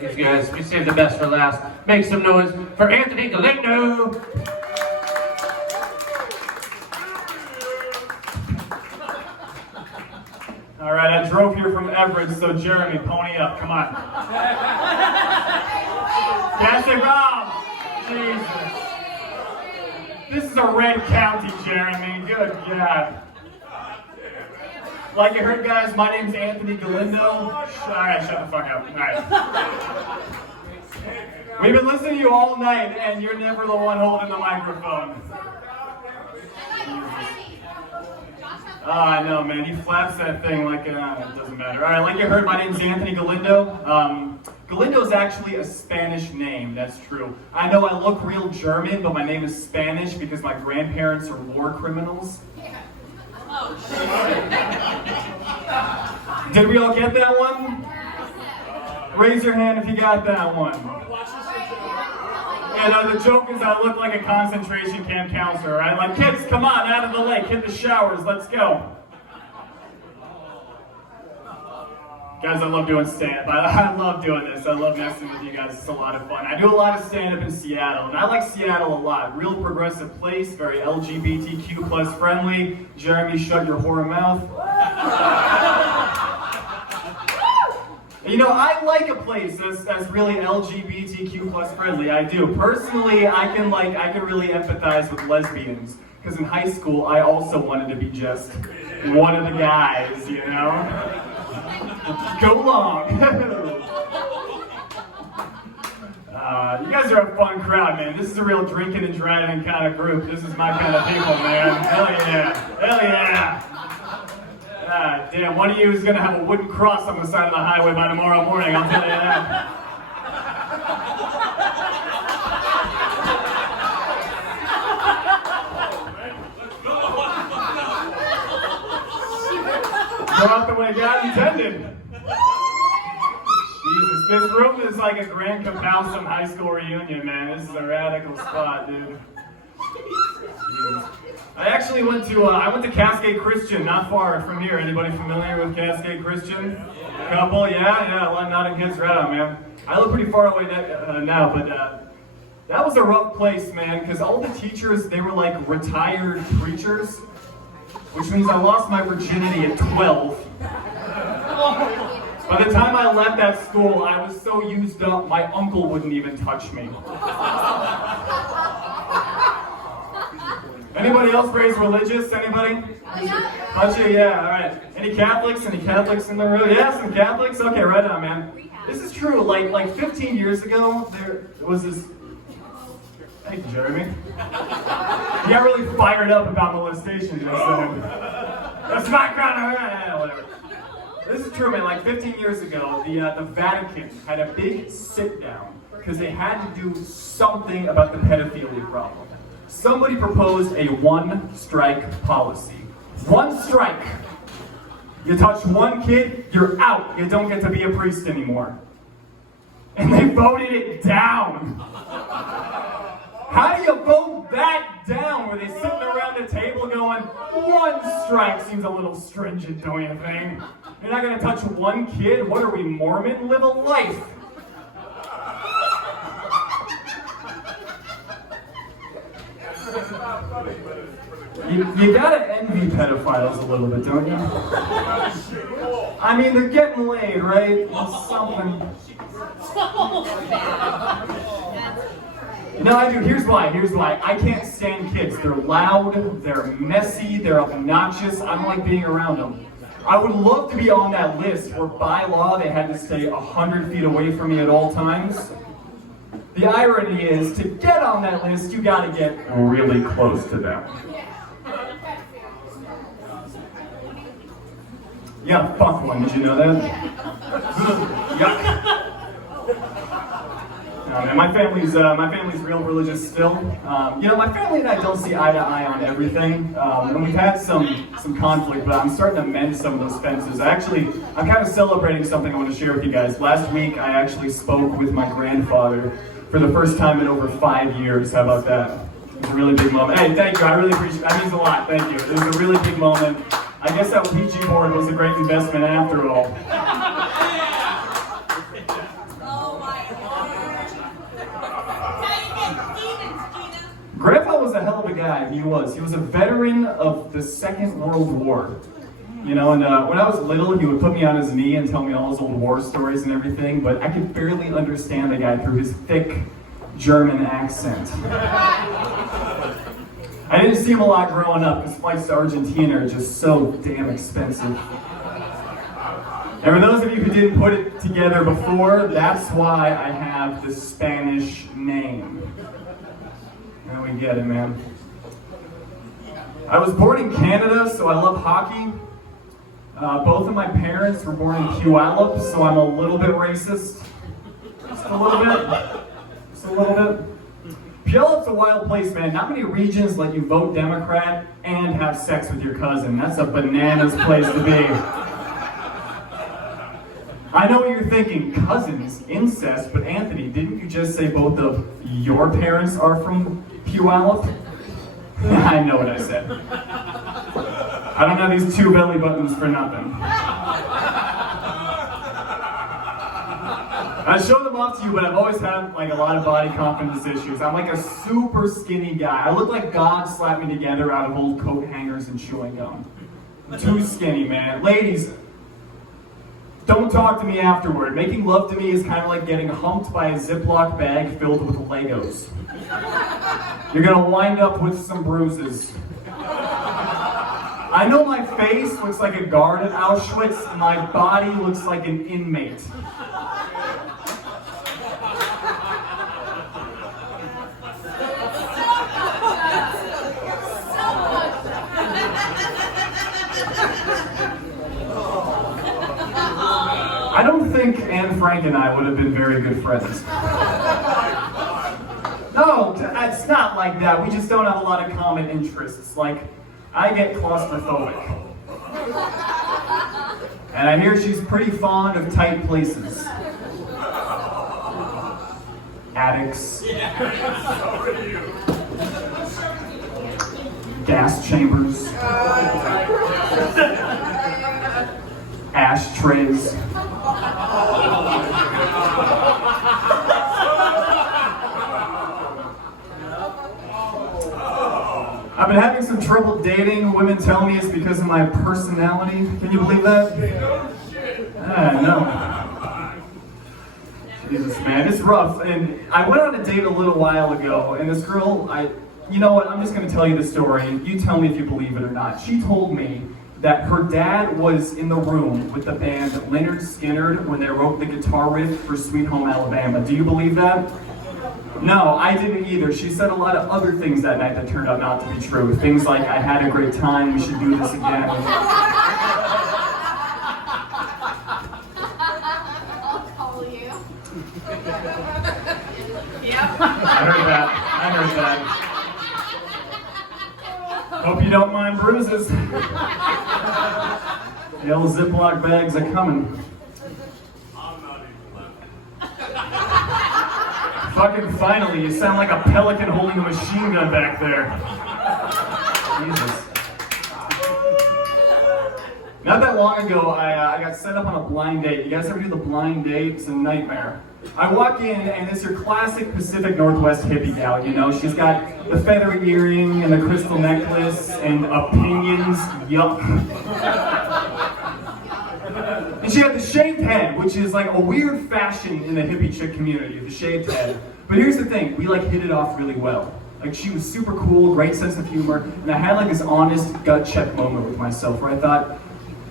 These guys, we saved the best for last. Make some noise for Anthony Galindo! All right, I drove here from Everett, so Jeremy, pony up, come on. Cassie Bob! Jesus. This is a red county, Jeremy, good God. Like you heard, guys, my name's Anthony Galindo. All right, shut the fuck up. All right. We've been listening to you all night, and you're never the one holding the microphone. I know, man. He flaps that thing like it doesn't matter. All right, like you heard, my name's Anthony Galindo. Galindo is actually a Spanish name. That's true. I know I look real German, but my name is Spanish because my grandparents are war criminals. Did we all get that one? Raise your hand if you got that one. And the joke is I look like a concentration camp counselor, right? Like, kids, come on, out of the lake, hit the showers, let's go. Guys, I love doing stand-up. I love doing this. I love messing with you guys. It's a lot of fun. I do a lot of stand-up in Seattle, and I like Seattle a lot. Real progressive place, very LGBTQ plus friendly. Jeremy, shut your whore mouth. You know, I like a place that's really LGBTQ plus friendly. I do. Personally, I can really empathize with lesbians. Because in high school, I also wanted to be just one of the guys, you know? Go long. You guys are a fun crowd, man. This is a real drinking and driving kind of group. This is my kind of people, man. Hell yeah. Hell yeah. Damn, one of you is going to have a wooden cross on the side of the highway by tomorrow morning, I'll tell you that. Go out the way God intended. Jesus, this room is like a Grand Capousum high school reunion, man. This is a radical spot, dude. Jesus. I actually went to Cascade Christian, not far from here. Anybody familiar with Cascade Christian? A couple, yeah, a lot of nodding heads right on, man. I live pretty far away now, but that was a rough place, man, because all the teachers, they were like retired preachers, which means I lost my virginity at 12. By the time I left that school, I was so used up, my uncle wouldn't even touch me. Anybody else raised religious? Anybody? Touch you? Yeah, all right. Any Catholics? Any Catholics in the room? Yeah, some Catholics? Okay, right on, man. This is true. Like 15 years ago, there was this... Thank you, Jeremy. You got really fired up about molestation just then. That's my kind of... whatever. This is true, man. Like 15 years ago, the Vatican had a big sit-down because they had to do something about the pedophilia problem. Somebody proposed a one-strike policy. One strike. You touch one kid, you're out. You don't get to be a priest anymore. And they voted it down. How do you vote that down? Were they sitting around the table going, one strike seems a little stringent, don't you think? You're not going to touch one kid? What are we, Mormon? Live a life. You gotta envy pedophiles a little bit, don't you? I mean, they're getting laid, right? Something. No, I do. Here's why. I can't stand kids. They're loud, they're messy, they're obnoxious. I don't like being around them. I would love to be on that list where by law they had to stay 100 feet away from me at all times. The irony is, to get on that list, you gotta get really close to them. Yeah, fuck one. Did you know that? Yuck. Man, my family's real religious still. You know, my family and I don't see eye to eye on everything, and we've had some conflict, but I'm starting to mend some of those fences. I'm kind of celebrating something I want to share with you guys. Last week, I actually spoke with my grandfather for the first time in over 5 years. How about that? It was a really big moment. Hey, thank you. I really appreciate it. That means a lot. Thank you. It was a really big moment. I guess that Ouija board was a great investment after all. Oh my guy. He was a veteran of the Second World War. You know, and when I was little, he would put me on his knee and tell me all his old war stories and everything, but I could barely understand the guy through his thick German accent. I didn't see him a lot growing up because flights to Argentina are just so damn expensive. And for those of you who didn't put it together before, that's why I have the Spanish name. Now we get it, man. I was born in Canada, so I love hockey. Both of my parents were born in Puyallup, so I'm a little bit racist. Just a little bit. Just a little bit. Puyallup's a wild place, man. Not many regions let you vote Democrat and have sex with your cousin. That's a bananas place to be. I know what you're thinking, cousins, incest, but Anthony, didn't you just say both of your parents are from Puyallup? I know what I said. I don't have these 2 belly buttons for nothing. I show them off to you, but I've always had like a lot of body confidence issues. I'm like a super skinny guy. I look like God slapped me together out of old coat hangers and chewing gum. I'm too skinny, man. Ladies, don't talk to me afterward. Making love to me is kind of like getting humped by a Ziploc bag filled with Legos. You're gonna wind up with some bruises. I know my face looks like a guard at Auschwitz, and my body looks like an inmate. I don't think Anne Frank and I would have been very good friends. No, it's not like that. We just don't have a lot of common interests. Like, I get claustrophobic. And I hear she's pretty fond of tight places. Attics. Gas chambers. Ashtrays. I've been having some trouble dating. Women tell me it's because of my personality. Can you believe that? No. Jesus, man, it's rough. And I went on a date a little while ago, and this girl, you know what, I'm just going to tell you the story, and you tell me if you believe it or not. She told me that her dad was in the room with the band Lynyrd Skynyrd when they wrote the guitar riff for Sweet Home Alabama. Do you believe that? No, I didn't either. She said a lot of other things that night that turned out not to be true. Things like, I had a great time, we should do this again. I'll call you. Yep. I heard that. Hope you don't mind bruises. The old Ziploc bags are coming. I'm not even laughing. Fucking finally, you sound like a pelican holding a machine gun back there. Jesus. Not that long ago, I got set up on a blind date. You guys ever do the blind date? It's a nightmare. I walk in, and it's your classic Pacific Northwest hippie gal, you know? She's got the feather earring and the crystal necklace and opinions, yuck. And she had the shaved head, which is like a weird fashion in the hippie chick community, the shaved head. But here's the thing, we like hit it off really well. Like, she was super cool, great sense of humor, and I had like this honest gut check moment with myself where I thought,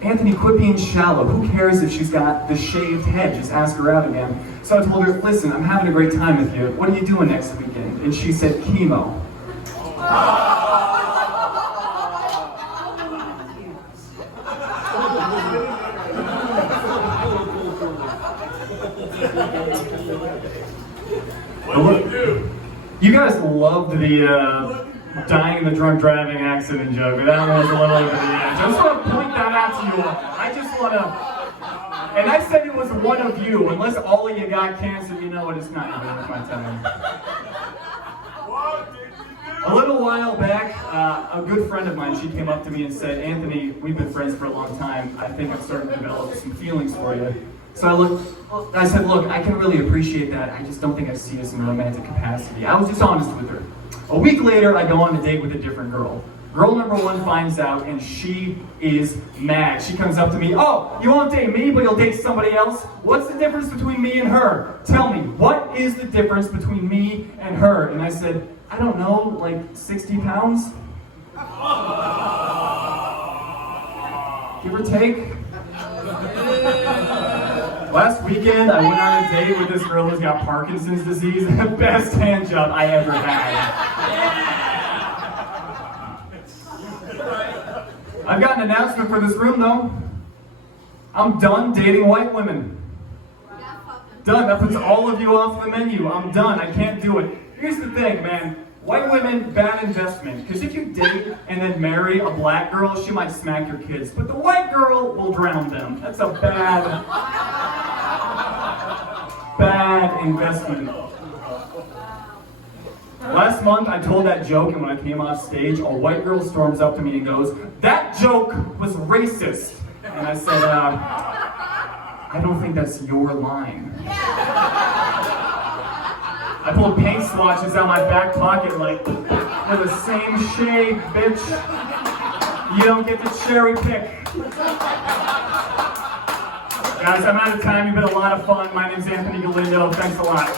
Anthony, quit being shallow. Who cares if she's got the shaved head? Just ask her out again. So I told her, listen, I'm having a great time with you. What are you doing next weekend? And she said, chemo. What do you do? You guys loved the dying in the drunk driving accident joke. That one was a little over the edge. I just want to point that out to you all. I just want to... And I said it was one of you. Unless all of you got cancer, you know what, it's not even worth my time. What did you do? A little while back, a good friend of mine, she came up to me and said, Anthony, we've been friends for a long time. I think I'm starting to develop some feelings for you. So I said, look, I can really appreciate that. I just don't think I see us in a romantic capacity. I was just honest with her. A week later, I go on a date with a different girl. Girl number one finds out and she is mad. She comes up to me, oh, you won't date me, but you'll date somebody else? What's the difference between me and her? Tell me, what is the difference between me and her? And I said, I don't know, like 60 pounds? Give or take. Last weekend, I went on a date with this girl who's got Parkinson's disease, and the best hand job I ever had. I've got an announcement for this room, though. I'm done dating white women. Done. That puts all of you off the menu. I'm done. I can't do it. Here's the thing, man. White women, bad investment. Because if you date and then marry a black girl, she might smack your kids. But the white girl will drown them. That's a bad investment. Last month, I told that joke, and when I came off stage, a white girl storms up to me and goes, "That joke was racist." And I said, I don't think that's your line. I pulled paint swatches out my back pocket like, they're the same shade, bitch. You don't get to cherry pick. Guys, I'm out of time. You've been a lot of fun. My name's Anthony Galindo. Thanks a lot.